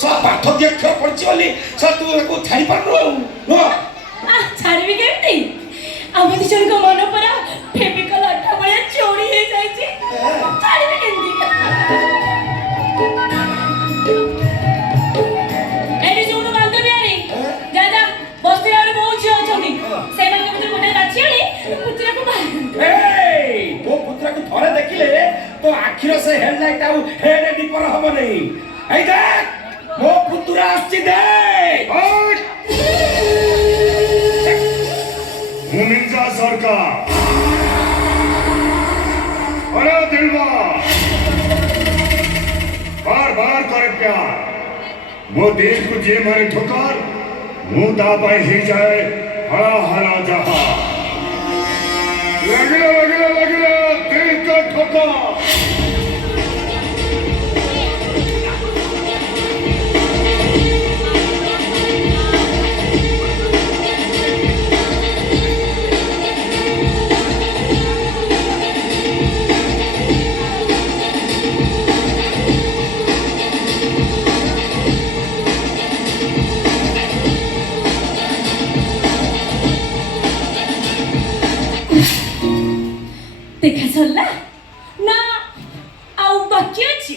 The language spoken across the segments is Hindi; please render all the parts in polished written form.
ପାଠ ଦି ଅକ୍ଷର ପଢିଛି ବୋଲି ତୁ ତାକୁ ଛାଡ଼ି ପାରୁନୁ ନୁହଁ ଛାଡ଼ିବି କେମିତି? ଆମ ଦି ଜଣଙ୍କ ମନ ପରା ଫେବିକଲ ଅଠା ଭଳିଆ ଚୋରି ହେଇଯାଇଛି। ଛାଡ଼ିବି କେମିତି? ଏଠି ଶୁଣୁ ବାନ୍ଧବିଆରୀ, ଯା ଯା ବସ୍ତି ଆଡେ ବହୁତ ଝିଅ ଅଛନ୍ତି, ସେମାନଙ୍କ ଭିତରୁ ଗୋଟେ ବାଛି ଆଣି ପୁତୁରାକୁ ମୋ ପୁତୁରାକୁ ଥରେ ଦେଖିଲେ ତୋ ଆଖିର ସେ ହେଡଲାଇଟ ଆଉ ହେଡ ଦୀପର ହବ ନାହିଁ। ଏଇ ଦେখ ମୋ ପୁତୁରା ଆସିଛି ଦେଖ। मिर्जा सरकार अरे दिलवा बार बार करे प्यार वो दिल को जे मारे ठोकर मुंह दाबाई ही जाए हरा हरा जहा लगला दिल का ठोकर। देखा सरला ना आउ बाकी अछि।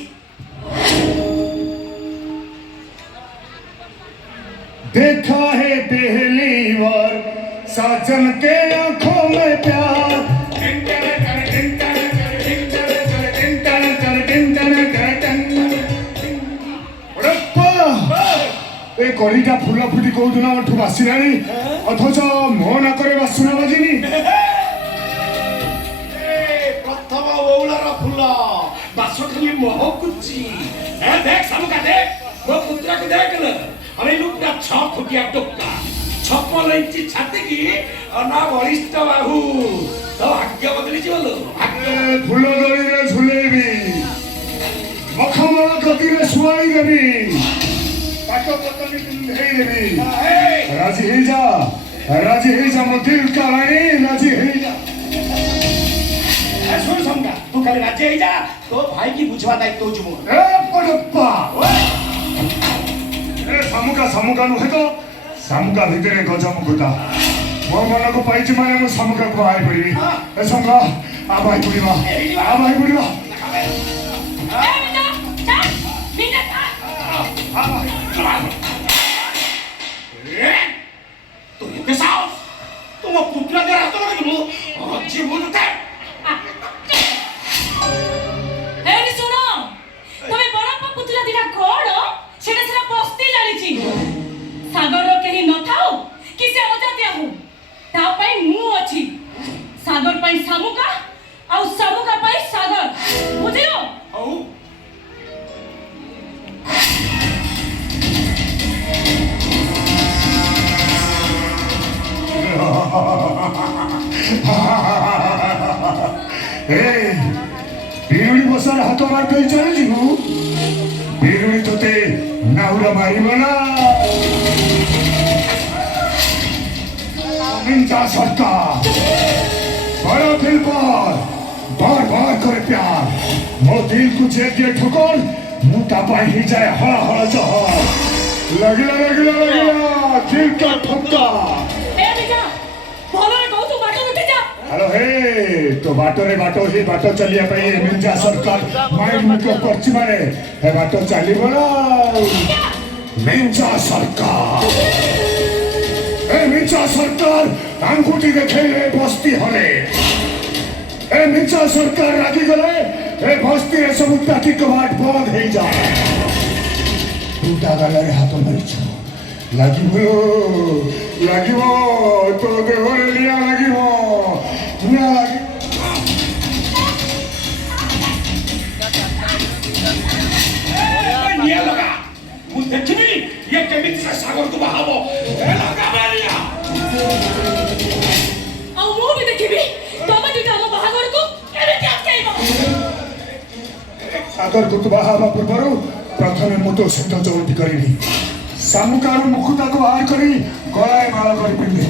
देखा है पहली बार साजन के आंखों में प्यार कलिटा फुला फुटी कौ दिन बासिला अथच मो नाकरे बासुना बाजिनी प्रथम ओलार फुल बास खाली महकुची देख सामुका देख मो पुतरा को देख न अरे लुकटा 6 फुटिया टोका 56 इंची छाती की ना वरिष्ठ बाहु तो भाग्य बदली जीवलो फुल दड़ी रे झुलेबी मखमल गति रे सुआई देबी पाटो पतनी हेई देबी राजी हे जा मो दिल का रानी राजी हे जा। सुन समका तू खाली राजी हे जा तो भाई की बुझवा दायित्व जुमो ए पडप्पा ए सामुका नु हेतो सामुका भितरे गजमुकुता मो मन को पाइछि माने मो सामुका को आइ पड़ी ए समका आबाई पुडीवा ए बेटा चल बिना तो ये साओ तुम पुत्रा के हाथ में तुम अच्छी बोलते एनी सुनो तमे बड़प्पा पुतला दिना कोड सेटा सेरा बस्ती जानिछि सागर केही न थाओ कि से अजातिया हो ता पई मु अछि सागर पई सामुका आ सामुका पई सागर बुझिलो औ बिरुड़ी बसार हाथ मार कही चले जीवु बिरुड़ी तोते नाउरा मारिबो ना मिंजा सरकार बड़ा दिल पर बार बार करे प्यार मो दिल को जे दिए ठोकर मुंह दबाई ही जाए हड़ा हड़ा जहा लगला दिल का ठोका। ए बेटा बोलो रे कहू तू बाटो उठी जा। हेलो हे तो बाटो ही बाटो चलिया पे मिर्जा सरकार माइंड में क्यों करछि माने हे बाटो चली बोला मिर्जा सरकार अंगूठी देखे ले बस्ती हले ए मिर्जा सरकार रागी गले ए बस्ती रे सब ताकी कबाट बंद हे जा टूटा गले हाथ मरिछ लागिबो तो देहरे लिया लागिबो दुनिया लागी निया लगा मु देखिनी ये केमिति से सागर को बहाबो ए लगा मारिया आ मु भी देखिबी तमे दिटा हम बाहागर को केमिति अटकाइबो सागर को तो बहाबा पूर्वरु प्रथमे मु तो सिद्ध चौटी करिनी सामुकार मुकुता को बाहर करी गलाय माला करी पिंदी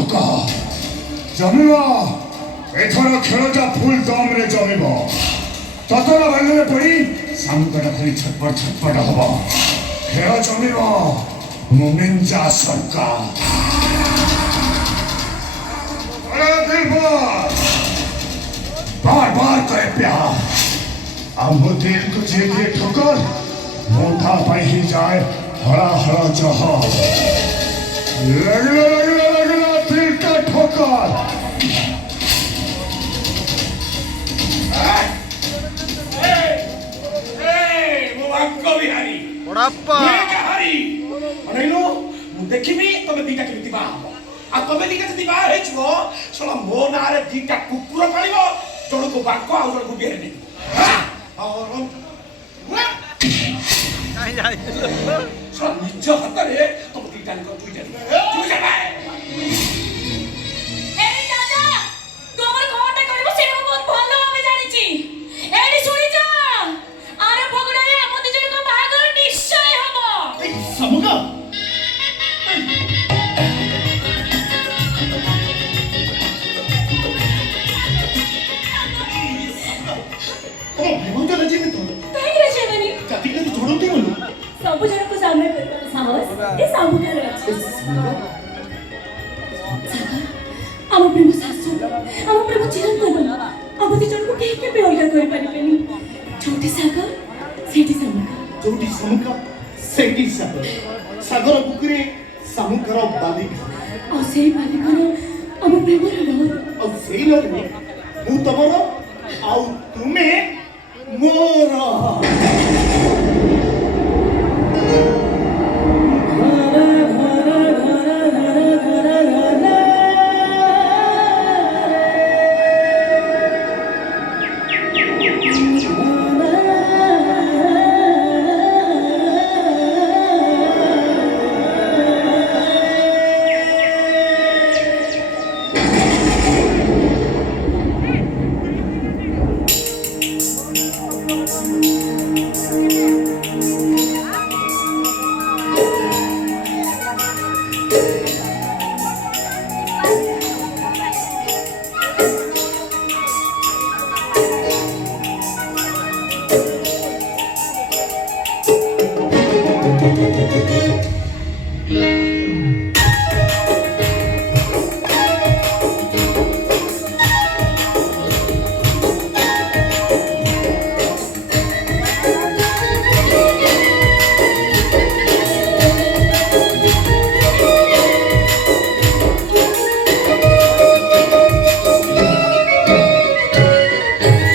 ଠକା ଜମିବ ଏଥର ଖେଳଟା ଫୁଲ ଦମରେ ଜମିବ ତତଲା ବାଲିରେ ପଡ଼ି ସାମୁକାଟା ଖାଲି ଛଟପଟ ହବ ଖେଳ ଜମିବ ମୁଁ ନିଞ୍ଜା ସରକାର बार बार करे प्यार अब वो दिल को जेगे ठोकर मोटा पाई ही जाए हरा हरा जहां लगला दिल का ठोकर ମୋ ବାଙ୍କ ବିହାରୀ ବଡ଼ାପ୍ପା ବିହାରୀ ଅନେଇଲୁ ମୁଁ ଦେଖିବି ତମେ ଦିଟା କେମିତି ବାହା ହବ ଆଉ ତମେ ଦିଟା ଯଦି ବାହା ହେଇଯିବ ଶଳା ମୋ ନାଁରେ ଦିଟା କୁକୁର ପାଳିବ ଜଣକୁ ବାଙ୍କ ଆଉ ଜଣକୁ ବିହାରୀ ନେବି ଶଳା ନିଜ ହାତରେ ତମ ଦିଟାଙ୍କ ଦୁଇଟା এই দাদা তোমার ঘরটা করব সেটা বহুত ভালো আমি জানিছি এই শুনি যা আর ভগড়ারে আমাদের জন্য বাহাঘর নিশ্চয় হবে ସମୁକା ଭାଇଭଉଣୀର ଯେମିତି କାହିଁକି ରାଜେବନି କାଟିକି ଝଡ଼ନ୍ତି ବୋଲି ସବୁ ଜଣକୁ ସାମ୍ନା କରିବା ସାହସ ଏ ସବୁକାର ଅଛି ଆମ ପ୍ରେମ ଶାଶୁ ଆମ ପ୍ରେମ ଚିରନ୍ତନ ଆମ ଦି ଜଣକୁ କେହି କେବେ ଅଲଗା କରିପାରିବେନି ଯୋଉଠି ସାଗର ସେଇଠି ସାମୁକା ଯୋଉଠି ସମୁକା ସେଇଠି ସାଗର ସାଗର ବୁକୁରେ ସମୁକାର ବାଲିକା ଆଉ ସେଇ ବାଲିକାର ଆମ ପ୍ରେମର ଲହର ଆଉ ସେଇ ଲଗ୍ନେ ମୁଁ ତମର ଆଉ ତୁମେ ମୋର